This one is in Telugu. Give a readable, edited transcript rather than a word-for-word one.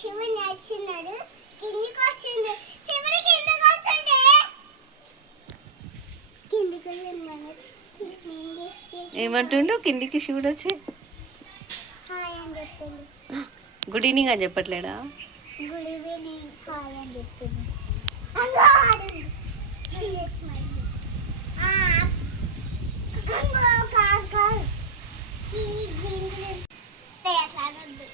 శివుడు నచ్చినాడు కిందికి వస్తుంది. శివుడు కిందికి వస్తుండే కిందికి ఏమంటుండు? కిందికి శివుడు వచ్చి హాయ్ అని చెప్తుంది. గుడ్ ఈవినింగ్ అని చెప్పట్లేడా? గుడ్ ఈవినింగ్ హాయ్ అని చెప్తుంది. కాదు చీ గ్రీన్ గ్రీన్ అట్లా అనొద్దు.